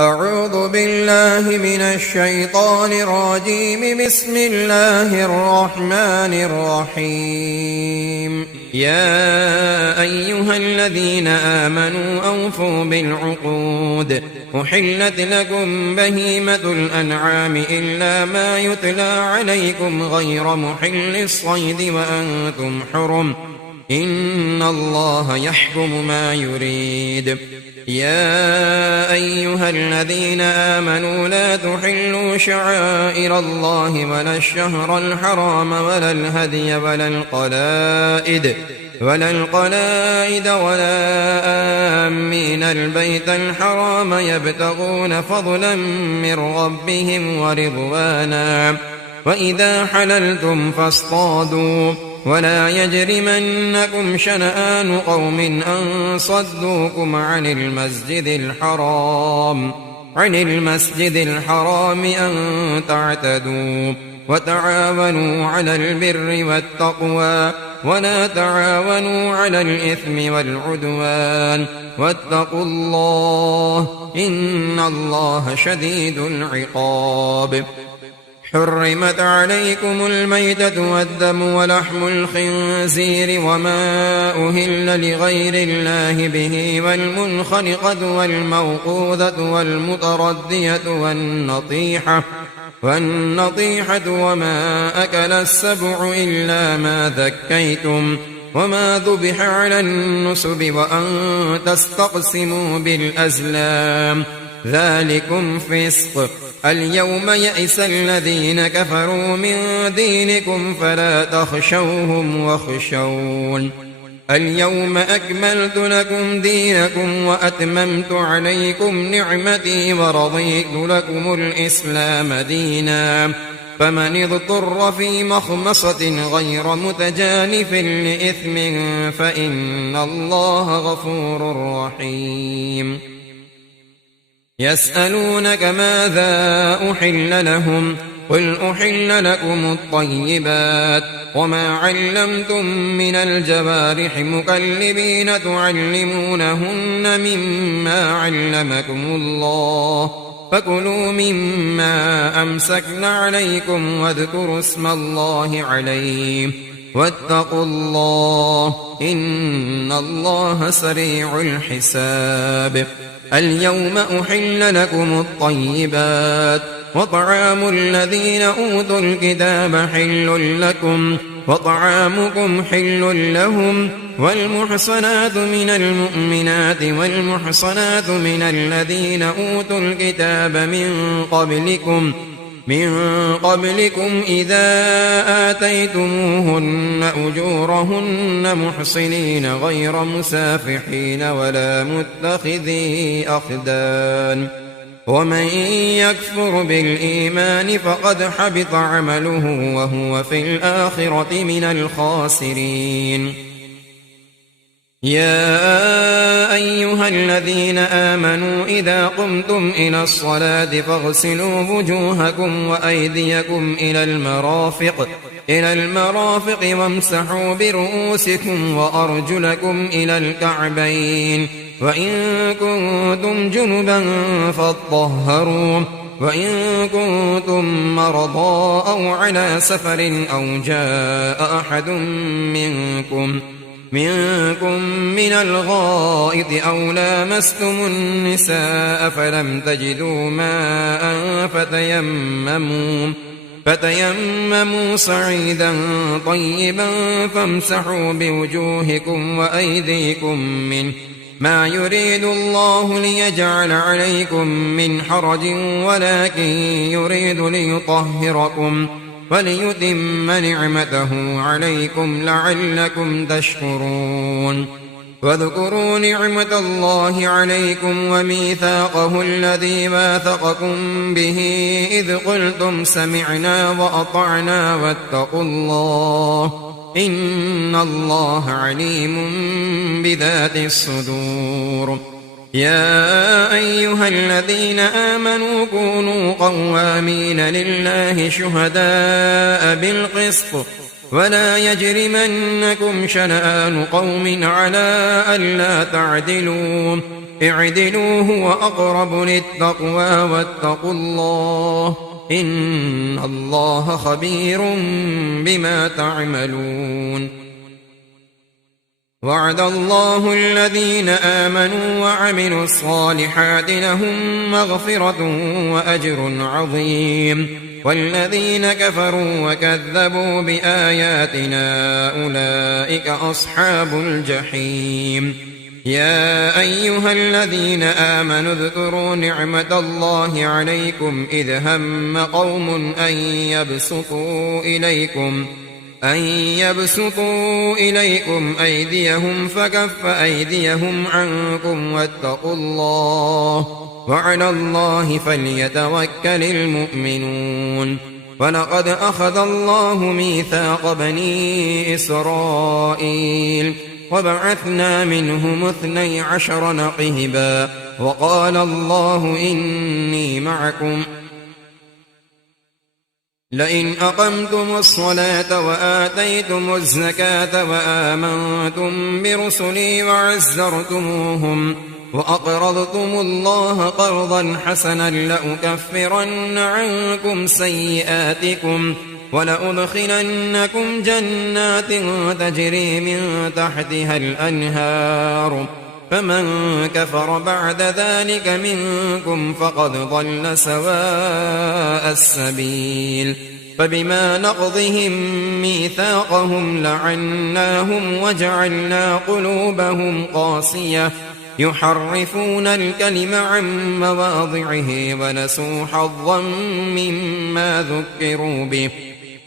أعوذ بالله من الشيطان الرجيم. بسم الله الرحمن الرحيم. يا أيها الذين آمنوا أوفوا بالعقود. أحلت لكم بهيمة الأنعام إلا ما يتلى عليكم غير محل الصيد وأنتم حرم. إن الله يحكم ما يريد. يا أيها الذين آمنوا لا تحلوا شعائر الله ولا الشهر الحرام ولا الهدي ولا القلائد ولا آمين البيت الحرام يبتغون فضلا من ربهم ورضوانا. وإذا حللتم فاصطادوا ولا يجرمنكم شنآن قوم أن صدوكم عن المسجد الحرام أن تعتدوا. وتعاونوا على البر والتقوى ولا تعاونوا على الإثم والعدوان واتقوا الله إن الله شديد العقاب. حرمت عليكم الميتة والدم ولحم الخنزير وما أهل لغير الله به والمنخنقة والموقوذة والمتردية والنطيحة وما أكل السبع إلا ما ذكيتم وما ذبح على النسب وأن تستقسموا بالأزلام ذلكم فسق. اليوم يئس الذين كفروا من دينكم فلا تخشوهم واخشون. اليوم أكملت لكم دينكم وأتممت عليكم نعمتي ورضيت لكم الإسلام دينا. فمن اضطر في مخمصة غير متجانف لإثم فإن الله غفور رحيم. يسألونك ماذا أحل لهم قل أحل لكم الطيبات وما علمتم من الجوارح مكلبين تعلمونهن مما علمكم الله فكلوا مما أمسكن عليكم واذكروا اسم الله عليه واتقوا الله إن الله سريع الحساب. اليوم أحل لكم الطيبات وطعام الذين أوتوا الكتاب حل لكم وطعامكم حل لهم والمحصنات من المؤمنات والمحصنات من الذين أوتوا الكتاب من قبلكم إذا آتيتموهن أجورهن محصنين غير مسافحين ولا متخذي أخدان. ومن يكفر بالإيمان فقد حبط عمله وهو في الآخرة من الخاسرين. يا أيها الذين آمنوا إذا قمتم إلى الصلاة فاغسلوا وجوهكم وأيديكم إلى المرافق وامسحوا برؤوسكم وأرجلكم إلى الكعبين وإن كنتم جنبا فاطهروا وإن كنتم مرضى أو على سفر أو جاء أحد منكم من الغائط أو لامستم النساء فلم تجدوا ماء فتيمموا صعيدا طيبا فامسحوا بوجوهكم وأيديكم منه ما يريد الله ليجعل عليكم من حرج ولكن يريد ليطهركم وليتم نعمته عليكم لعلكم تشكرون. واذكروا نعمة الله عليكم وميثاقه الذي واثقكم به إذ قلتم سمعنا وأطعنا واتقوا الله إن الله عليم بذات الصدور. يا أيها الذين آمنوا كونوا قوامين لله شهداء بالقسط ولا يجرمنكم شنآن قوم على ألا تعدلوا اعدلوا هو أقرب للتقوى واتقوا الله إن الله خبير بما تعملون وعد الله الذين آمنوا وعملوا الصالحات لهم مغفرة وأجر عظيم والذين كفروا وكذبوا بآياتنا أولئك أصحاب الجحيم يا أيها الذين آمنوا اذكروا نعمة الله عليكم إذ هم قوم أن يبسطوا إليكم أيديهم فكف أيديهم عنكم واتقوا الله وعلى الله فليتوكل المؤمنون ولقد أخذ الله ميثاق بني إسرائيل وبعثنا منهم 12 نقيبا وقال الله إني معكم لئن أقمتم الصلاة وآتيتم الزكاة وآمنتم برسلي وعزرتموهم وأقرضتم الله قرضا حسنا لأكفرن عنكم سيئاتكم ولأدخلنكم جنات تجري من تحتها الأنهار فمن كفر بعد ذلك منكم فقد ضل سواء السبيل فبما نقضهم ميثاقهم لعناهم وجعلنا قلوبهم قاسية يحرفون الكلم عن مواضعه ونسوا حظا مما ذكروا به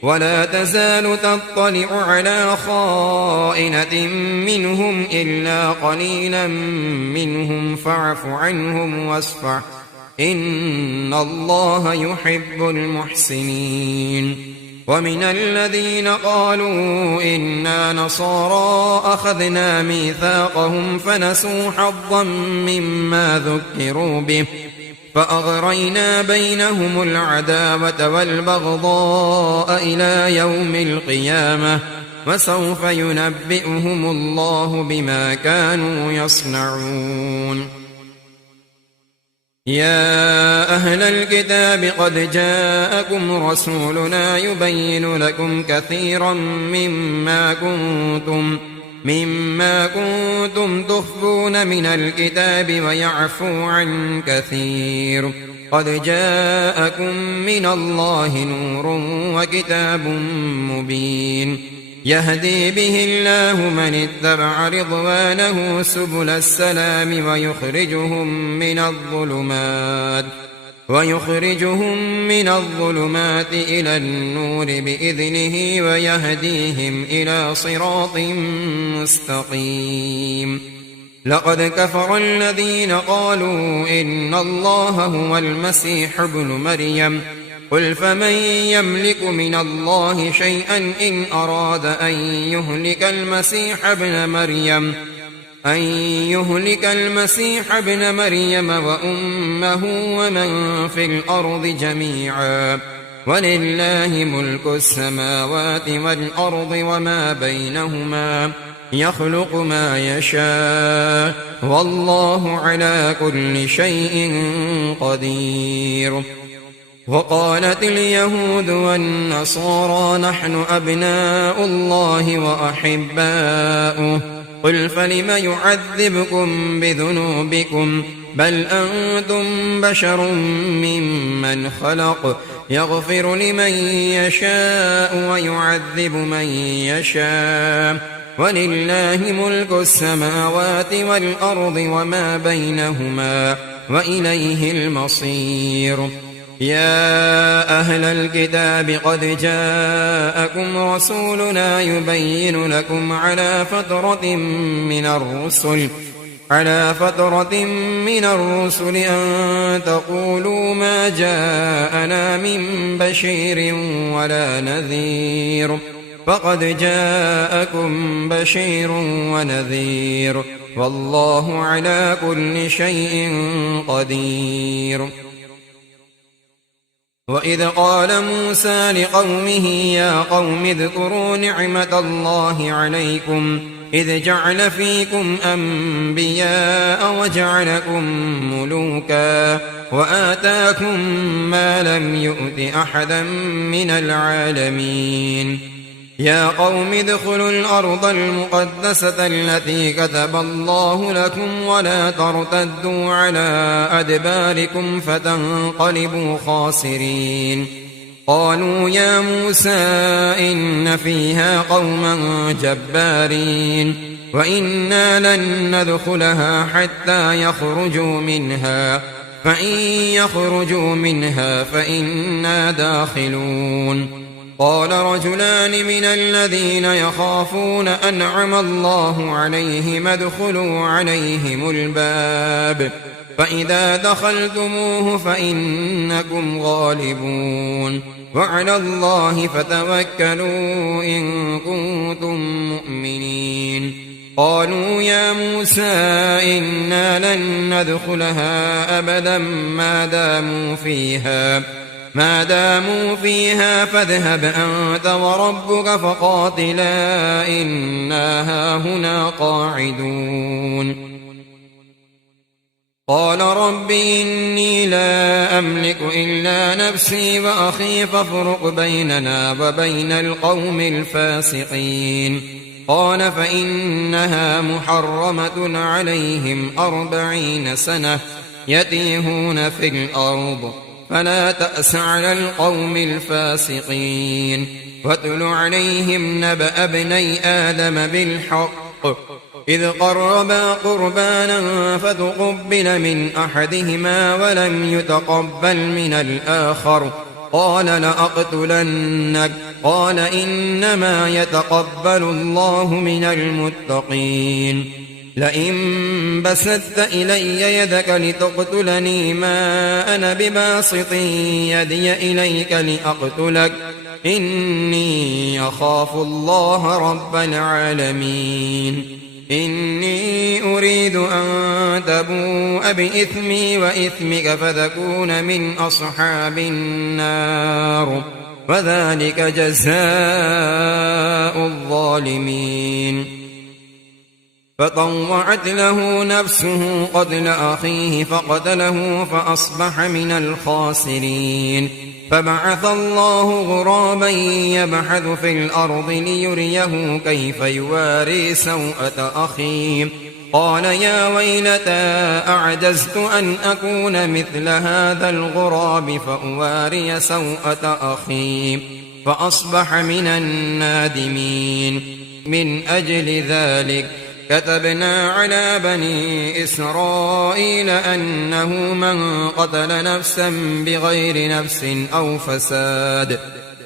ولا تزال تطلع على خائنة منهم إلا قليلا منهم فاعف عنهم واصفح إن الله يحب المحسنين ومن الذين قالوا إنا نصارى أخذنا ميثاقهم فنسوا حظا مما ذكروا به فأغرينا بينهم العداوة والبغضاء إلى يوم القيامة وسوف ينبئهم الله بما كانوا يصنعون يا أهل الكتاب قد جاءكم رسولنا يبين لكم كثيرا مما كنتم تخفون من الكتاب ويعفو عن كثير قد جاءكم من الله نور وكتاب مبين يهدي به الله من اتبع رضوانه سبل السلام ويخرجهم من الظلمات إلى النور بإذنه ويهديهم إلى صراط مستقيم لقد كفر الذين قالوا إن الله هو المسيح ابن مريم قل فمن يملك من الله شيئا إن أراد أن يهلك المسيح ابن مريم وأمه ومن في الأرض جميعا ولله ملك السماوات والأرض وما بينهما يخلق ما يشاء والله على كل شيء قدير وقالت اليهود والنصارى نحن أبناء الله وأحباؤه قل فلم يعذبكم بذنوبكم بل أنتم بشر ممن خلق يغفر لمن يشاء ويعذب من يشاء ولله ملك السماوات والأرض وما بينهما وإليه المصير يا أهل الكتاب قد جاءكم رسولنا يبين لكم على فترة من الرسل أن تقولوا ما جاءنا من بشير ولا نذير فقد جاءكم بشير ونذير والله على كل شيء قدير وإذ قال موسى لقومه يا قوم اذكروا نعمة الله عليكم إذ جعل فيكم أنبياء وجعلكم ملوكا وآتاكم ما لم يؤت أحدا من العالمين يا قوم ادخلوا الأرض المقدسة التي كتب الله لكم ولا ترتدوا على أدباركم فتنقلبوا خاسرين قالوا يا موسى إن فيها قوما جبارين وإنا لن ندخلها حتى يخرجوا منها فإن يخرجوا منها فإنا داخلون قال رجلان من الذين يخافون أنعم الله عليهم ادخلوا عليهم الباب فإذا دخلتموه فإنكم غالبون وعلى الله فتوكلوا إن كنتم مؤمنين قالوا يا موسى إنا لن ندخلها أبدا ما داموا فيها فاذهب أنت وربك فقاتلا إنا هاهنا قاعدون قال رب إني لا أملك إلا نفسي وأخي فافرق بيننا وبين القوم الفاسقين قال فإنها محرمة عليهم 40 سنة يتيهون في الأرض فلا تأس على القوم الفاسقين واتل عليهم نبأ ابني آدم بالحق إذ قربا قربانا فتقبل من أحدهما ولم يتقبل من الآخر قال لأقتلنك قال إنما يتقبل الله من المتقين لئن بسطت إلي يدك لتقتلني ما أنا بباسط يدي إليك لأقتلك إني أخاف الله رب العالمين إني أريد أن تبوء بإثمي وإثمك فتكون من أصحاب النار وذلك جزاء الظالمين فطوعت له نفسه قتل أخيه فقتله فأصبح من الخاسرين فبعث الله غرابا يبحث في الأرض ليريه كيف يواري سوءة أخيه قال يا ويلتى أعجزت أن أكون مثل هذا الغراب فأواري سوءة أخي فأصبح من النادمين من أجل ذلك كتبنا على بني إسرائيل أنه من قتل نفسا بغير نفس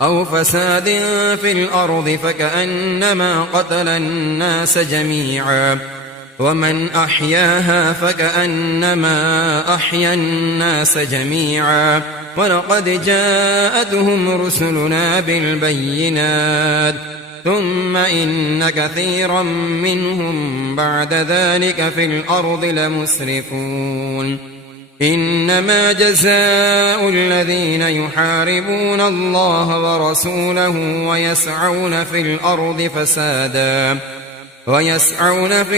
أو فساد في الأرض فكأنما قتل الناس جميعا ومن أحياها فكأنما أحيا الناس جميعا ولقد جاءتهم رسلنا بالبينات ثم إن كثيرا منهم بعد ذلك في الأرض لمسرفون إنما جزاء الذين يحاربون الله ورسوله ويسعون في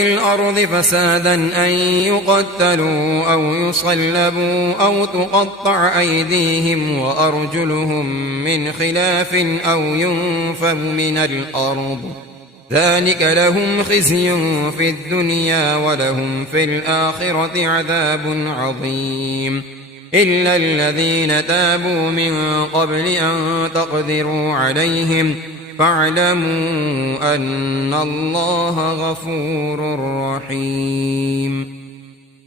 الأرض فسادا أن يقتلوا أو يصلبوا أو تقطع أيديهم وأرجلهم من خلاف أو ينفوا من الأرض ذلك لهم خزي في الدنيا ولهم في الآخرة عذاب عظيم إلا الذين تابوا من قبل أن تقدروا عليهم فاعلموا أن الله غفور رحيم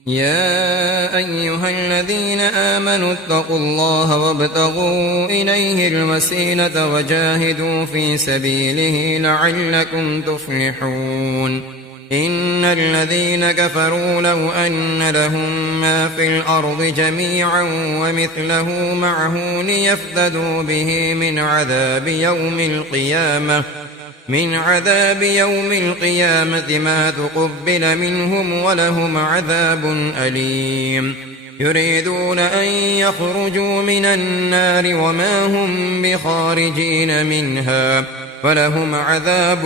يا أيها الذين آمنوا اتقوا الله وابتغوا إليه الوسيلة وجاهدوا في سبيله لعلكم تفلحون إن الذين كفروا لو أن لهم ما في الأرض جميعا ومثله معه ليفتدوا به من عذاب يوم القيامة ما تقبل منهم ولهم عذاب أليم يريدون أن يخرجوا من النار وما هم بخارجين منها ولهم عذاب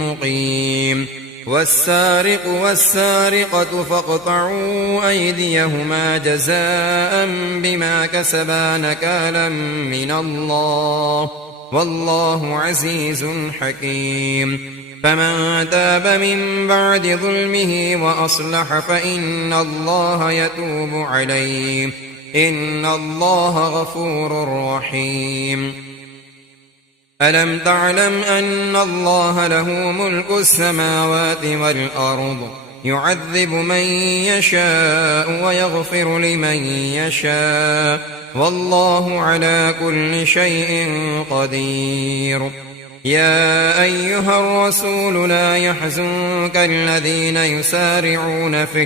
مقيم والسارق والسارقة فاقطعوا أيديهما جزاء بما كسبا نكالا من الله والله عزيز حكيم فمن تاب من بعد ظلمه وأصلح فإن الله يتوب عليه إن الله غفور رحيم ألم تعلم أن الله له ملك السماوات والأرض يعذب من يشاء ويغفر لمن يشاء والله على كل شيء قدير يا أيها الرسول لا يحزنك الذين يسارعون في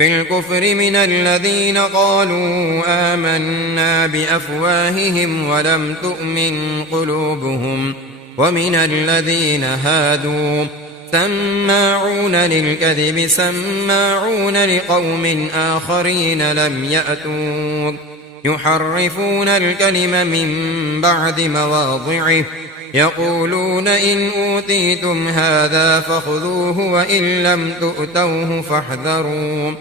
الكفر من الذين قالوا آمنا بأفواههم ولم تؤمن قلوبهم ومن الذين هادوا سماعون للكذب سماعون لقوم آخرين لم يأتوك يحرفون الكلم من بعد مواضعه يقولون إن أوتيتم هذا فخذوه وإن لم تؤتوه فاحذروا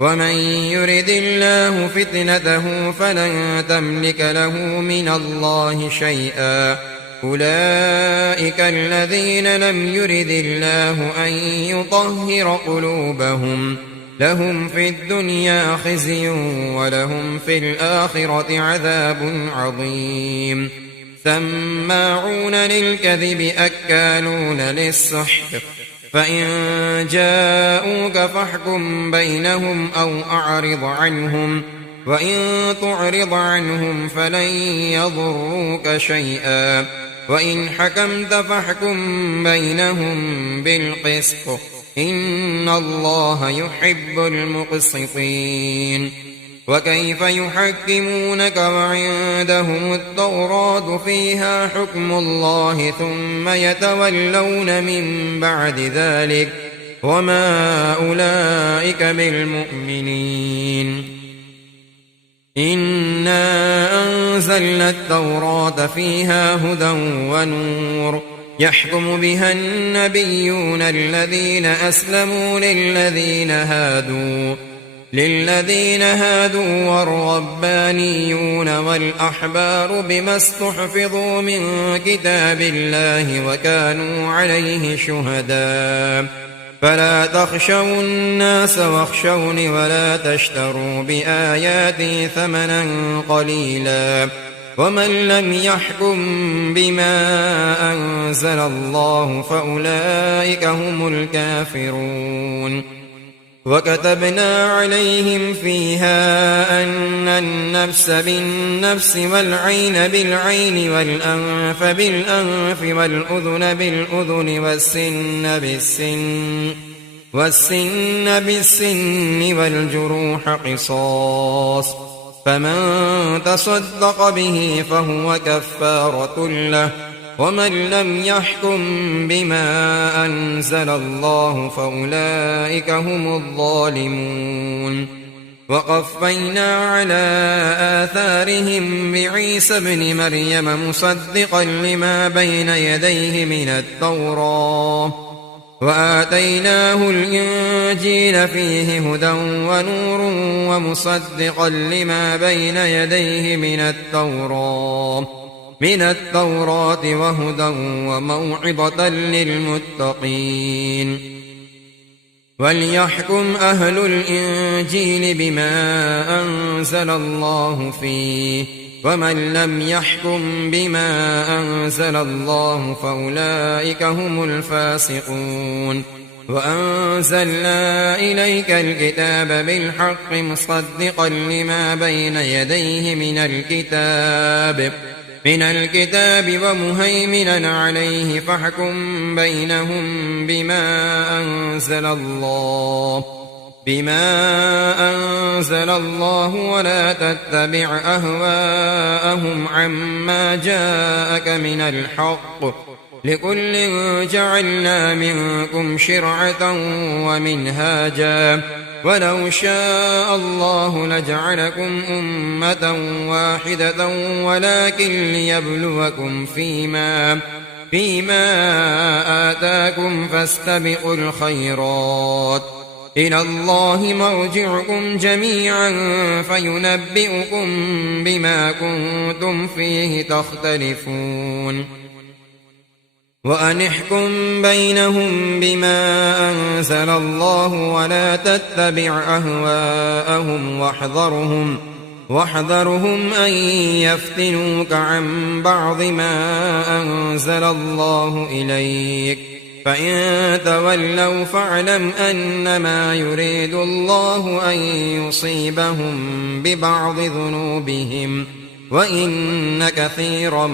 ومن يرد الله فتنته فلن تملك له من الله شيئا أولئك الذين لم يرد الله أن يطهر قلوبهم لهم في الدنيا خزي ولهم في الآخرة عذاب عظيم سماعون للكذب أكالون للسحت فإن جاءوك فاحكم بينهم أو أعرض عنهم وإن تعرض عنهم فلن يضروك شيئا وإن حكمت فاحكم بينهم بالقسط إن الله يحب المقسطين وكيف يحكمونك وعندهم التوراة فيها حكم الله ثم يتولون من بعد ذلك وما أولئك بالمؤمنين إنا أنزلنا التوراة فيها هدى ونور يحكم بها النبيون الذين أسلموا للذين هادوا والربانيون والأحبار بما استحفظوا من كتاب الله وكانوا عليه شهداء فلا تخشوا الناس واخشوني ولا تشتروا بآياتي ثمنا قليلا ومن لم يحكم بما أنزل الله فأولئك هم الكافرون وكتبنا عليهم فيها أن النفس بالنفس والعين بالعين والأنف بالأنف والأذن بالأذن والسن بالسن والجروح قصاص فمن تصدق به فهو كفارة له ومن لم يحكم بما أنزل الله فأولئك هم الظالمون وقفينا على آثارهم بعيسى ابن مريم مصدقا لما بين يديه من التوراة وآتيناه الإنجيل فيه هدى ونور ومصدقا لما بين يديه من التوراة وهدى وموعظة للمتقين وليحكم أهل الإنجيل بما أنزل الله فيه ومن لم يحكم بما أنزل الله فأولئك هم الفاسقون وأنزلنا إليك الكتاب بالحق مصدقا لما بين يديه من الكتاب ومهيمنا عليه فاحكم بينهم بما أنزل الله ولا تتبع أهواءهم عما جاءك من الحق لكل جعلنا منكم شرعة ومنهاجا ولو شاء الله لجعلكم أمة واحدة ولكن ليبلوكم فيما آتاكم فاستبقوا الخيرات إلى الله مرجعكم جميعا فينبئكم بما كنتم فيه تختلفون وأن احكم بينهم بما أنزل الله ولا تتبع أهواءهم واحذرهم أن يفتنوك عن بعض ما أنزل الله إليك فإن تولوا فاعلم أنما يريد الله أن يصيبهم ببعض ذنوبهم وإن كثيرا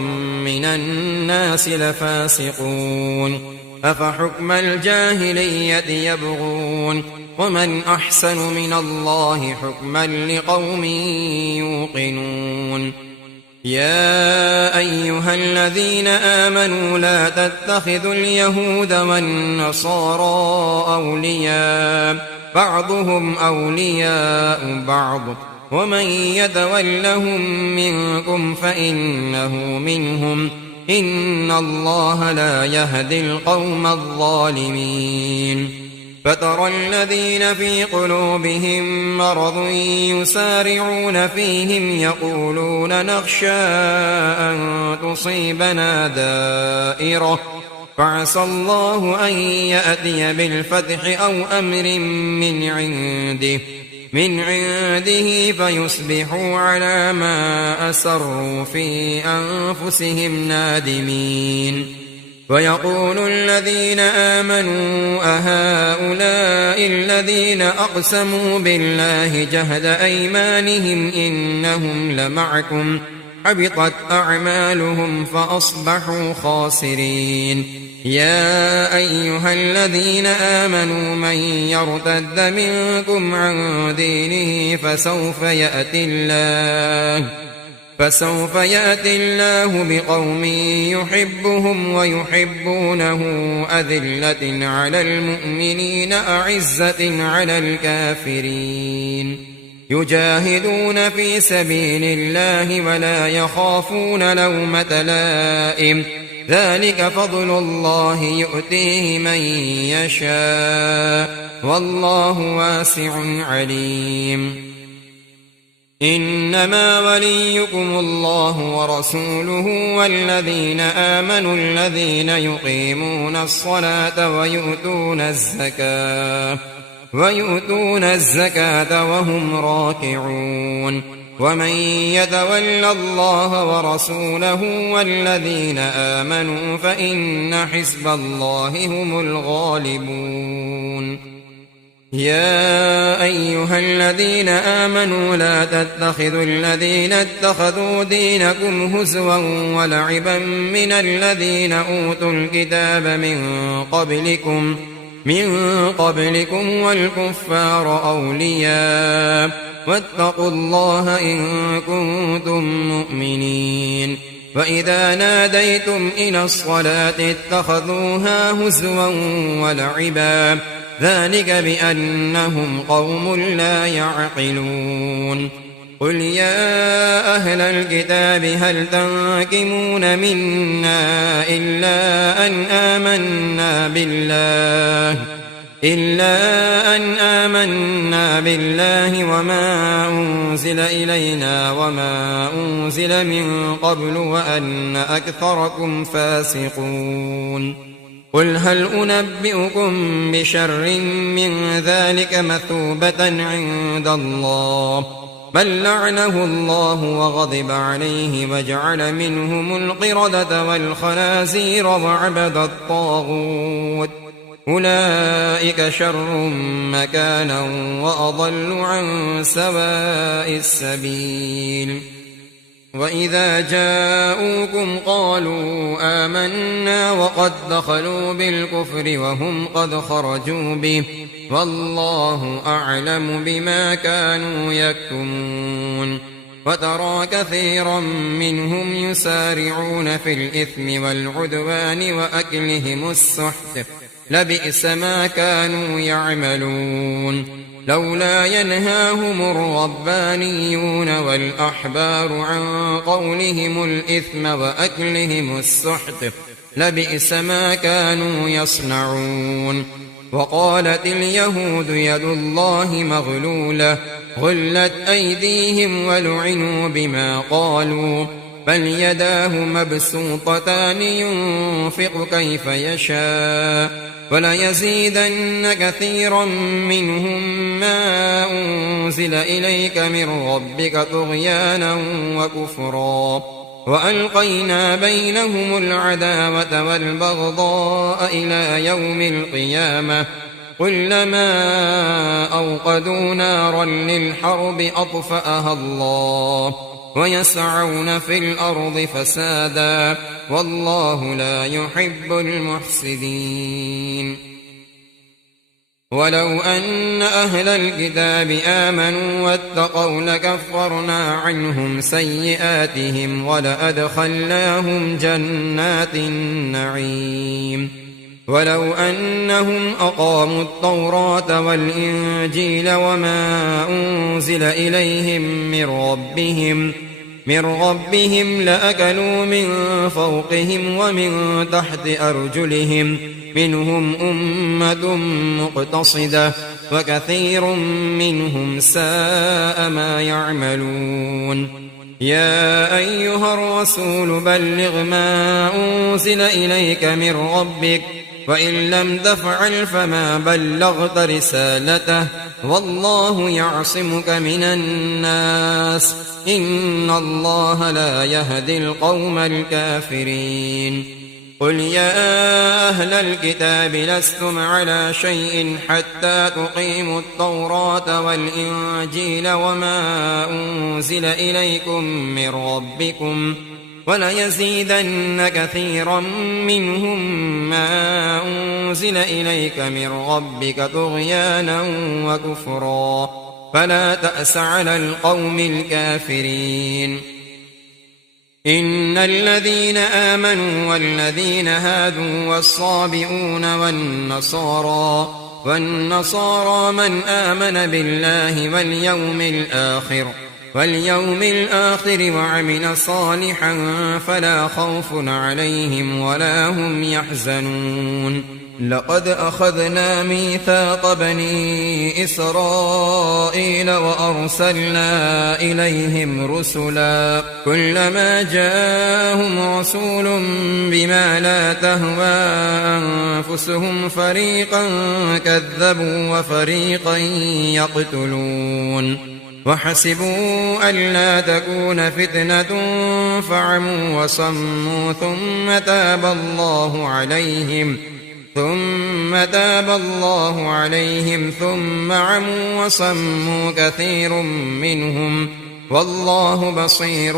من الناس لفاسقون أفحكم الجاهلية يبغون ومن أحسن من الله حكما لقوم يوقنون يا أيها الذين آمنوا لا تتخذوا اليهود والنصارى أولياء بعضهم أولياء بعض ومن يتولهم منكم فإنه منهم إن الله لا يهدي القوم الظالمين فترى الذين في قلوبهم مرض يسارعون فيهم يقولون نخشى أن تصيبنا دائرة فعسى الله أن يأتي بالفتح أو أمر من عنده فيصبحوا على ما أسروا في أنفسهم نادمين ويقول الذين آمنوا أهؤلاء الذين أقسموا بالله جهد أيمانهم إنهم لمعكم حبطت أعمالهم فأصبحوا خاسرين يا أيها الذين آمنوا من يرتد منكم عن دينه فسوف يأتي الله بقوم يحبهم ويحبونه أذلة على المؤمنين أعزة على الكافرين يجاهدون في سبيل الله ولا يخافون لومة لائم ذلك فضل الله يؤتيه من يشاء والله واسع عليم إنما وليكم الله ورسوله والذين آمنوا الذين يقيمون الصلاة ويؤتون الزكاة وهم راكعون ومن يتول الله ورسوله والذين آمنوا فإن حزب الله هم الغالبون يا أيها الذين آمنوا لا تتخذوا الذين اتخذوا دينكم هزوا ولعبا من الذين أوتوا الكتاب من قبلكم والكفار أولياء واتقوا الله إن كنتم مؤمنين وإذا ناديتم إلى الصلاة اتخذوها هزوا ولعبا ذلك بأنهم قوم لا يعقلون قل يا أهل الكتاب هل تنقمون منا إلا أن آمنا بالله وما أنزل إلينا وما أنزل من قبل وأن أكثركم فاسقون قل هل أنبئكم بشر من ذلك مثوبة عند الله بل لعنه الله وغضب عليه وجعل منهم القردة والخنازير وعبد الطاغوت أولئك شر مكانا وأضل عن سواء السبيل وإذا جاءوكم قالوا آمنا وقد دخلوا بالكفر وهم قد خرجوا به والله أعلم بما كانوا يكتمون وترى كثيرا منهم يسارعون في الإثم والعدوان وأكلهم السحت لبئس ما كانوا يعملون لولا ينهاهم الربانيون والأحبار عن قولهم الإثم وأكلهم السحت لبئس ما كانوا يصنعون. وقالت اليهود يد الله مغلولة غلت أيديهم ولعنوا بما قالوا بل يداه مبسوطتان ينفق كيف يشاء وليزيدن كثيرا منهم ما أنزل إليك من ربك طغيانا وكفرا وألقينا بينهم العداوة والبغضاء إلى يوم القيامة كلما أوقدوا نارا للحرب أطفأها الله ويسعون في الأرض فسادا والله لا يحب المفسدين. ولو أن أهل الكتاب آمنوا واتقوا لكفرنا عنهم سيئاتهم ولأدخلناهم جنات النعيم. ولو أنهم أقاموا التوراة والإنجيل وما أنزل إليهم من ربهم لأكلوا من فوقهم ومن تحت أرجلهم منهم أمة مقتصدة وكثير منهم ساء ما يعملون. يا أيها الرسول بلغ ما أنزل إليك من ربك وإن لم تفعل فما بلغت رسالته والله يعصمك من الناس إن الله لا يهدي القوم الكافرين. قل يا أهل الكتاب لستم على شيء حتى تقيموا التوراة والإنجيل وما أنزل إليكم من ربكم وليزيدن كثيرا منهم ما أنزل إليك من ربك طغيانا وكفرا فلا تأس على القوم الكافرين. إن الذين آمنوا والذين هادوا والصابئون والنصارى من آمن بالله واليوم الآخر وعمل صالحا فلا خوف عليهم ولا هم يحزنون. لقد أخذنا ميثاق بني إسرائيل وأرسلنا إليهم رسلا كلما جاءهم رسول بما لا تهوى أنفسهم فريقا كذبوا وفريقا يقتلون. وحسبوا ألا تكون فتنة فعموا وصموا ثم تاب الله عليهم ثم عموا وصموا كثير منهم والله بصير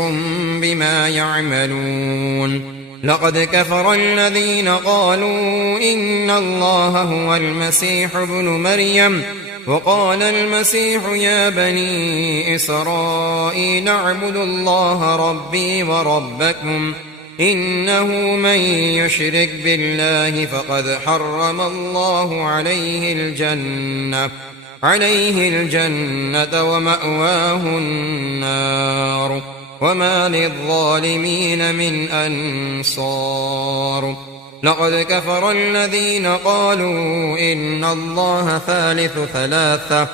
بما يعملون. لقد كفر الذين قالوا إن الله هو المسيح ابن مريم وقال المسيح يا بني إسرائيل اعبدوا الله ربي وربكم إنه من يشرك بالله فقد حرم الله عليه الجنة ومأواه النار وما للظالمين من أنصار. لقد كفر الذين قالوا إن الله ثالث ثلاثة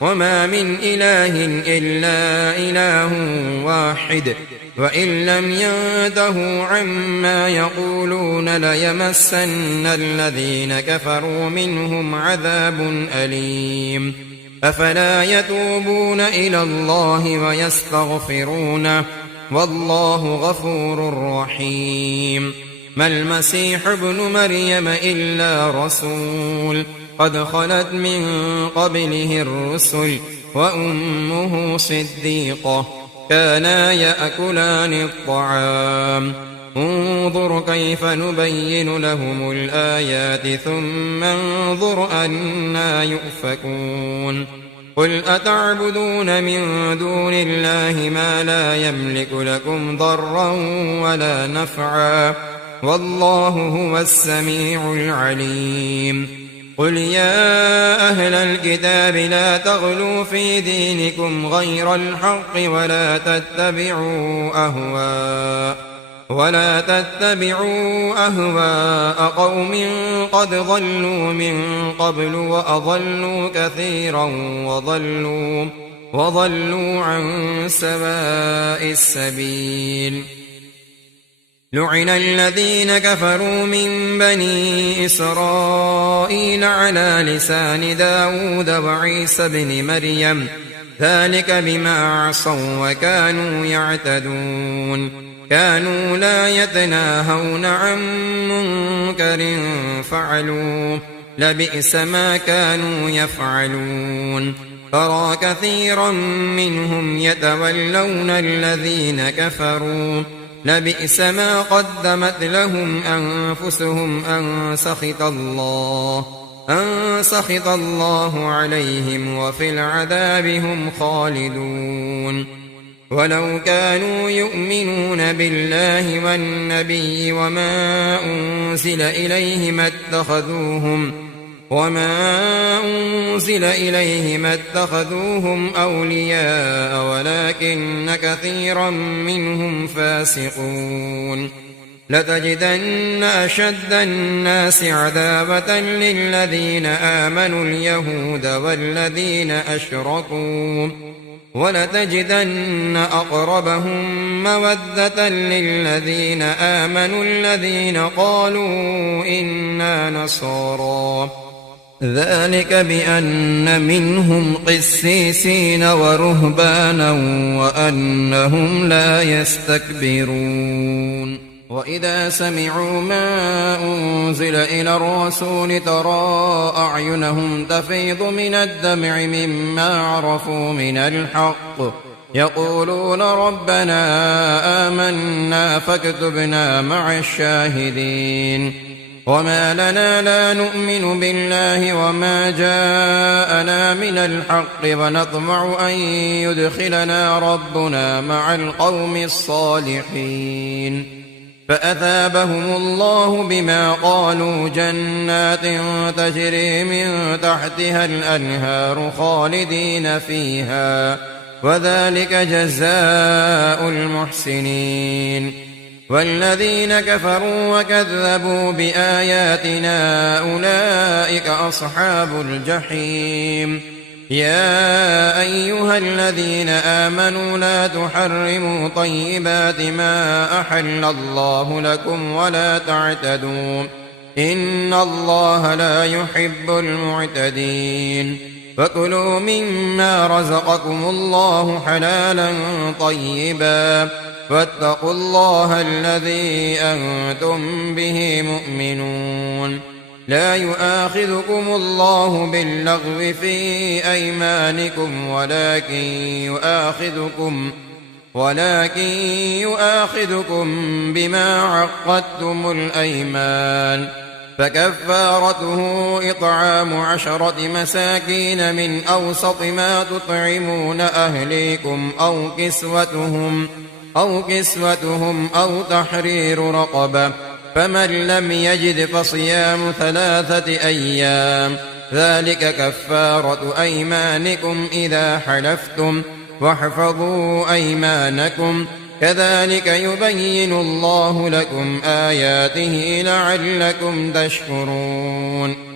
وما من إله إلا إله واحد وإن لم ينتهوا عما يقولون ليمسن الذين كفروا منهم عذاب أليم. أفلا يتوبون إلى الله ويستغفرونه والله غفور رحيم. ما المسيح ابن مريم إلا رسول قد خلت من قبله الرسل وأمه صديقة كانا يأكلان الطعام انظر كيف نبين لهم الآيات ثم انظر أنا يؤفكون. قل أتعبدون من دون الله ما لا يملك لكم ضرا ولا نفعا والله هو السميع العليم. قل يا أهل الكتاب لا تغلوا في دينكم غير الحق ولا تتبعوا أهواء قوم قد ضلوا من قبل وأضلوا كثيرا وضلوا عن سواء السبيل. لعن الذين كفروا من بني إسرائيل على لسان داود وعيسى بن مريم ذلك بما عصوا وكانوا يعتدون. كانوا لا يتناهون عن منكر فعلوه لبئس ما كانوا يفعلون. ترى كثيرا منهم يتولون الذين كفروا لبئس ما قدمت لهم أنفسهم أن سخط الله عليهم وفي العذاب هم خالدون. ولو كانوا يؤمنون بالله والنبي وما أنزل إليه ما اتخذوهم أولياء ولكن كثيرا منهم فاسقون. لتجدن أشد الناس عذابة للذين آمنوا اليهود والذين أشركوا ولتجدن أقربهم مودة للذين آمنوا الذين قالوا إنا نصارى ذلك بأن منهم قسيسين ورهبانا وأنهم لا يستكبرون. وإذا سمعوا ما أنزل إلى الرسول ترى أعينهم تفيض من الدمع مما عرفوا من الحق يقولون ربنا آمنا فاكتبنا مع الشاهدين. وما لنا لا نؤمن بالله وما جاءنا من الحق ونطمع أن يدخلنا ربنا مع القوم الصالحين. فأثابهم الله بما قالوا جنات تجري من تحتها الأنهار خالدين فيها وذلك جزاء المحسنين. والذين كفروا وكذبوا بآياتنا أولئك أصحاب الجحيم. يا أيها الذين آمنوا لا تحرموا طيبات ما أحل الله لكم ولا تعتدوا إن الله لا يحب المعتدين. فكلوا مما رزقكم الله حلالا طيبا واتقوا الله الذي أنتم به مؤمنون. لا يؤاخذكم الله باللغو في أيمانكم ولكن يؤاخذكم بما عقدتم الأيمان. فكفارته إطعام 10 مساكين من أوسط ما تطعمون أهليكم أو كسوتهم أو تحرير رقبة. فمن لم يجد فصيام 3 أيام ذلك كفارة أيمانكم إذا حلفتم واحفظوا أيمانكم كذلك يبين الله لكم آياته لعلكم تشكرون.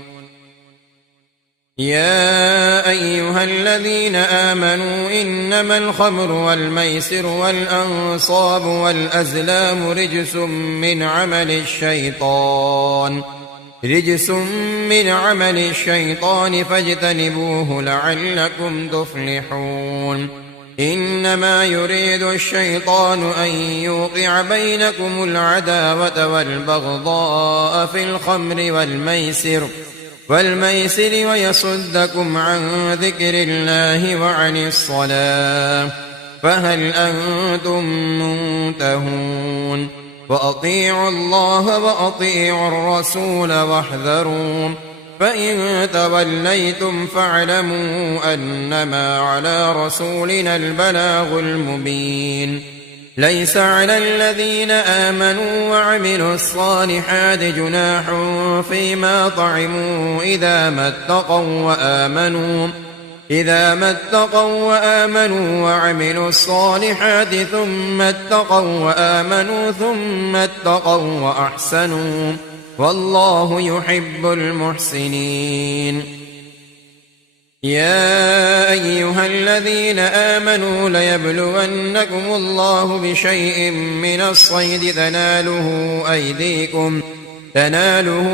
يا أيها الذين آمنوا إنما الخمر والميسر والأنصاب والأزلام رجس من عمل الشيطان فاجتنبوه لعلكم تفلحون. إنما يريد الشيطان أن يوقع بينكم العداوة والبغضاء في الخمر والميسر ويصدكم عن ذكر الله وعن الصلاة فهل أنتم منتهون. وأطيعوا الله وأطيعوا الرسول واحذروا فإن توليتم فاعلموا أنما على رسولنا البلاغ المبين. ليس على الذين آمنوا وعملوا الصالحات جناح فيما طعموا إذا ما اتقوا وآمنوا وعملوا الصالحات ثم اتقوا وآمنوا ثم اتقوا وأحسنوا والله يحب المحسنين. يا أيها الذين آمنوا ليبلونكم الله بشيء من الصيد تناله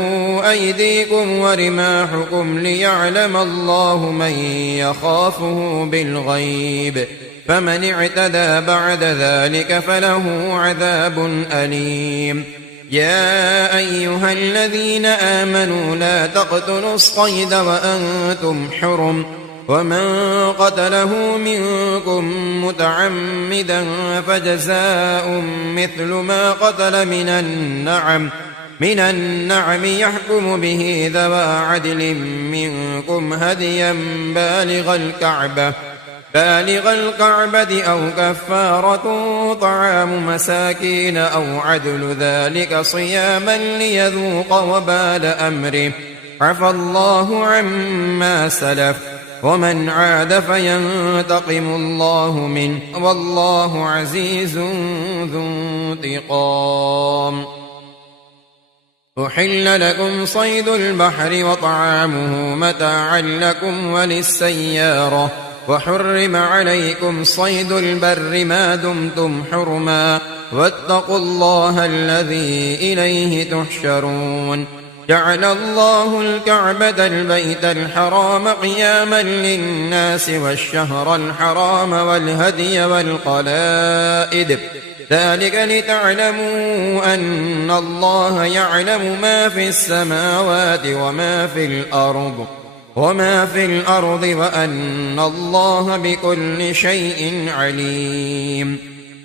أيديكم ورماحكم ليعلم الله من يخافه بالغيب فمن اعتدى بعد ذلك فله عذاب أليم. يا أيها الذين آمنوا لا تقتلوا الصيد وأنتم حرم ومن قتله منكم متعمدا فجزاء مثل ما قتل من النعم يحكم به ذوى عدل منكم هديا بالغ الكعبة أو كفارة طعام مساكين أو عدل ذلك صياما ليذوق وبال أمره عفى الله عما سلف ومن عاد فينتقم الله منه والله عزيز ذو انتقام. أحل لكم صيد البحر وطعامه متاعا لكم وللسيارة وحرم عليكم صيد البر ما دمتم حرما واتقوا الله الذي إليه تحشرون. جعل الله الكعبة البيت الحرام قياما للناس والشهر الحرام والهدي والقلائد ذلك لتعلموا أن الله يعلم ما في السماوات وما في الأرض وأن الله بكل شيء عليم.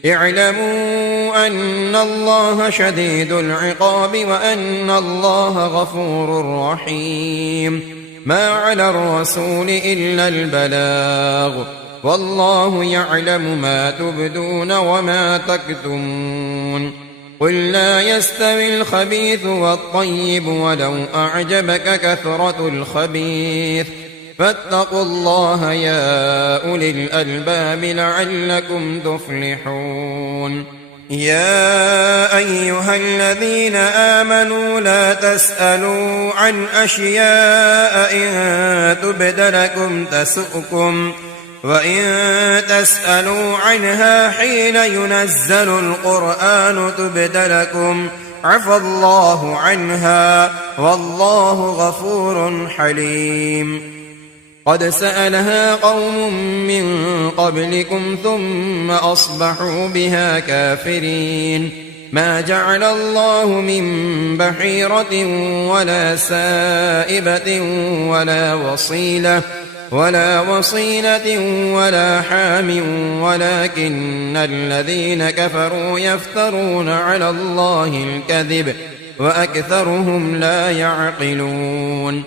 اعلموا أن الله شديد العقاب وأن الله غفور رحيم. ما على الرسول إلا البلاغ والله يعلم ما تبدون وما تكتمون. قل لا يستوي الخبيث والطيب ولو أعجبك كثرة الخبيث فاتقوا الله يا أولي الألباب لعلكم تفلحون. يا أيها الذين آمنوا لا تسألوا عن أشياء إن تبد لكم تسؤكم وإن تسألوا عنها حين ينزل القرآن تبد لكم عفى الله عنها والله غفور حليم. قد سألها قوم من قبلكم ثم أصبحوا بها كافرين. ما جعل الله من بحيرة ولا سائبة ولا وصيلة ولا حام ولكن الذين كفروا يفترون على الله الكذب وأكثرهم لا يعقلون.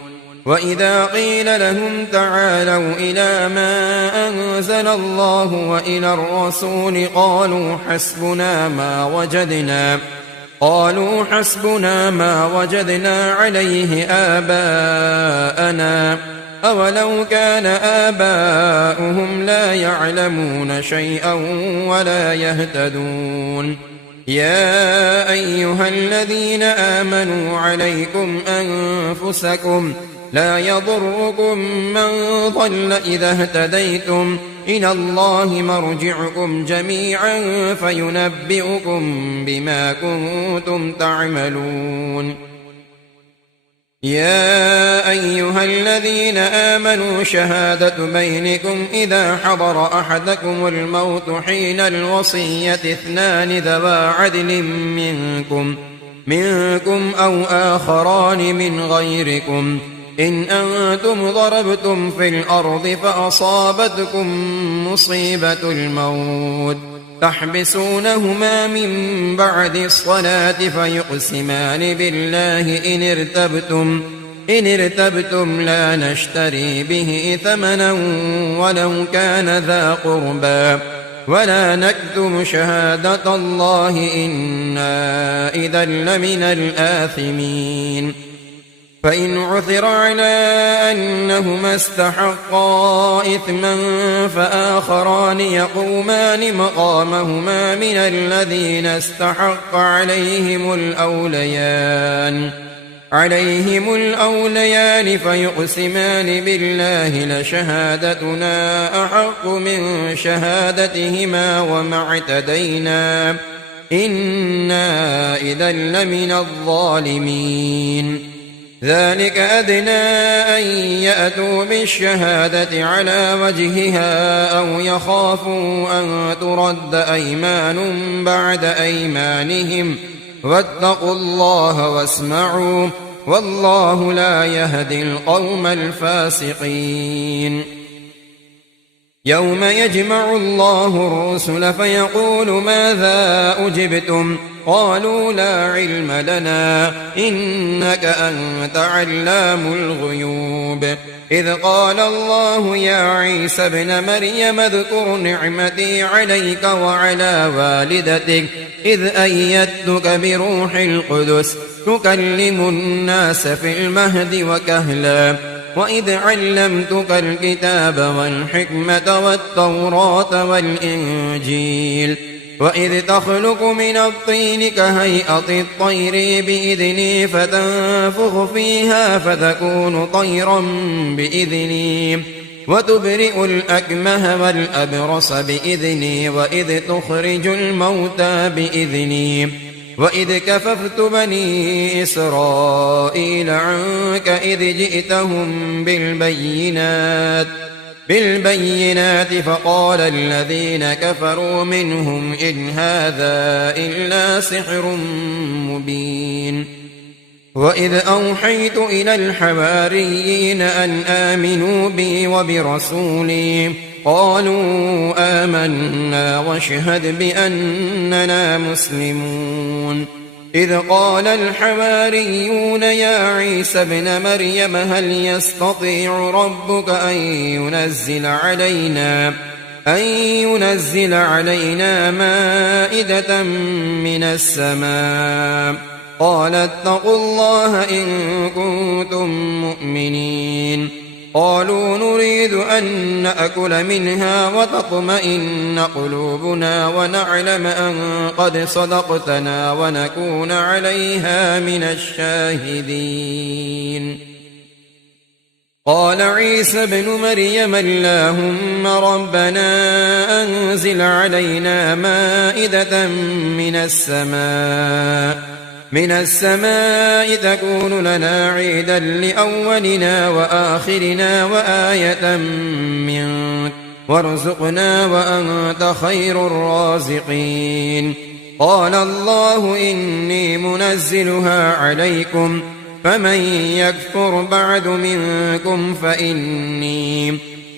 وإذا قيل لهم تعالوا إلى ما أنزل الله وإلى الرسول قالوا حسبنا ما وجدنا عليه آباءنا أولو كان آباؤهم لا يعلمون شيئا ولا يهتدون. يا أيها الذين آمنوا عليكم أنفسكم لا يضركم من ضل إذا اهتديتم إلى الله مرجعكم جميعا فينبئكم بما كنتم تعملون. يا أيها الذين آمنوا شهادة بينكم إذا حضر أحدكم الموت حين الوصية اثنان ذوى عدل منكم أو آخران من غيركم إن أنتم ضربتم في الأرض فأصابتكم مصيبة الموت تحبسونهما من بعد الصلاة فيقسمان بالله إن ارتبتم لا نشتري به ثمنا ولو كان ذا قربى ولا نكتم شهادة الله إنا إذا لمن الآثمين فإن عثر على أنهما استحقا إثما فآخران يقومان مقامهما من الذين استحق عليهم الأوليان فيقسمان بالله لشهادتنا أحق من شهادتهما وما اعتدينا إنا إذا لمن الظالمين ذلك أدنى أن يأتوا بالشهادة على وجهها أو يخافوا أن ترد أيمان بعد أيمانهم واتقوا الله واسمعوا والله لا يهدي القوم الفاسقين يوم يجمع الله الرسل فيقول ماذا أجبتم قالوا لا علم لنا إنك أنت علام الغيوب إذ قال الله يا عيسى ابن مريم اذكر نعمتي عليك وعلى والدتك إذ أيدتك بروح القدس تكلم الناس في المهد وكهلا وإذ علمتك الكتاب والحكمة والتوراة والإنجيل وإذ تخلق من الطين كهيئة الطير بإذني فتنفخ فيها فتكون طيرا بإذني وتبرئ الأكمه والأبرص بإذني وإذ تخرج الموتى بإذني وإذ كففت بني إسرائيل عنك إذ جئتهم بالبينات فقال الذين كفروا منهم إن هذا إلا سحر مبين وإذ أوحيت إلى الحواريين أن آمنوا بي وبرسولي قالوا آمنا واشهد بأننا مسلمون إذ قال الحواريون يا عيسى ابن مريم هل يستطيع ربك أن ينزل علينا مائدة من السماء قال اتقوا الله إن كنتم مؤمنين قالوا نريد أن نأكل منها وتطمئن قلوبنا ونعلم أن قد صدقتنا ونكون عليها من الشاهدين قال عيسى ابن مريم اللهم ربنا أنزل علينا مائدة من السماء تكون لنا عيدا لأولنا وآخرنا وآية منك وارزقنا وأنت خير الرازقين قال الله إني منزلها عليكم فمن يكفر بعد منكم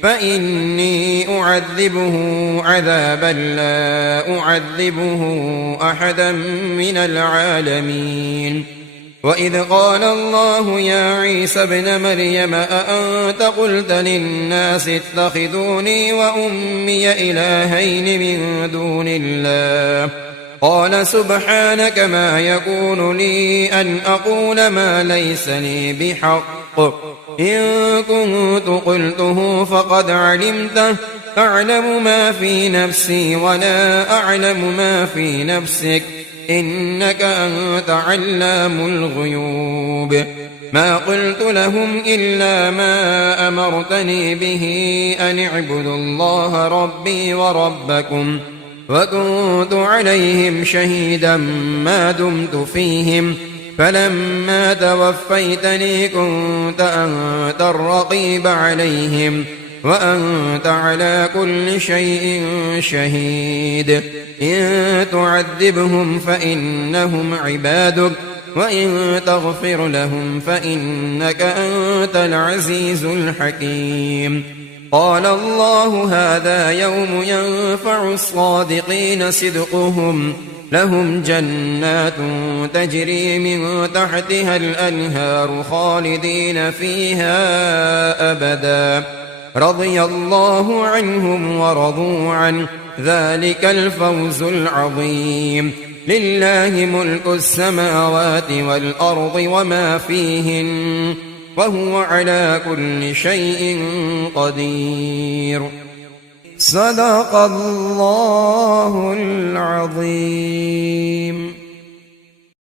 فإني أعذبه عذابا لا أعذبه أحدا من العالمين وإذ قال الله يا عيسى ابن مريم أأنت قلت للناس اتخذوني وأمي إلهين من دون الله قال سبحانك ما يكون لي أن أقول ما ليس لي بحق إن كنت قلته فقد علمته تعلم ما في نفسي ولا أعلم ما في نفسك إنك أنت علام الغيوب ما قلت لهم إلا ما أمرتني به أن اعبدوا الله ربي وربكم وكنت عليهم شهيدا ما دمت فيهم فلما توفيتني كنت أنت الرقيب عليهم وأنت على كل شيء شهيد إن تعذبهم فإنهم عبادك وإن تغفر لهم فإنك أنت العزيز الحكيم قال الله هذا يوم ينفع الصادقين صدقهم لهم جنات تجري من تحتها الأنهار خالدين فيها أبدا رضي الله عنهم ورضوا عنه ذلك الفوز العظيم لله ملك السماوات والأرض وما فيهن وهو على كل شيء قدير صدق الله العظيم.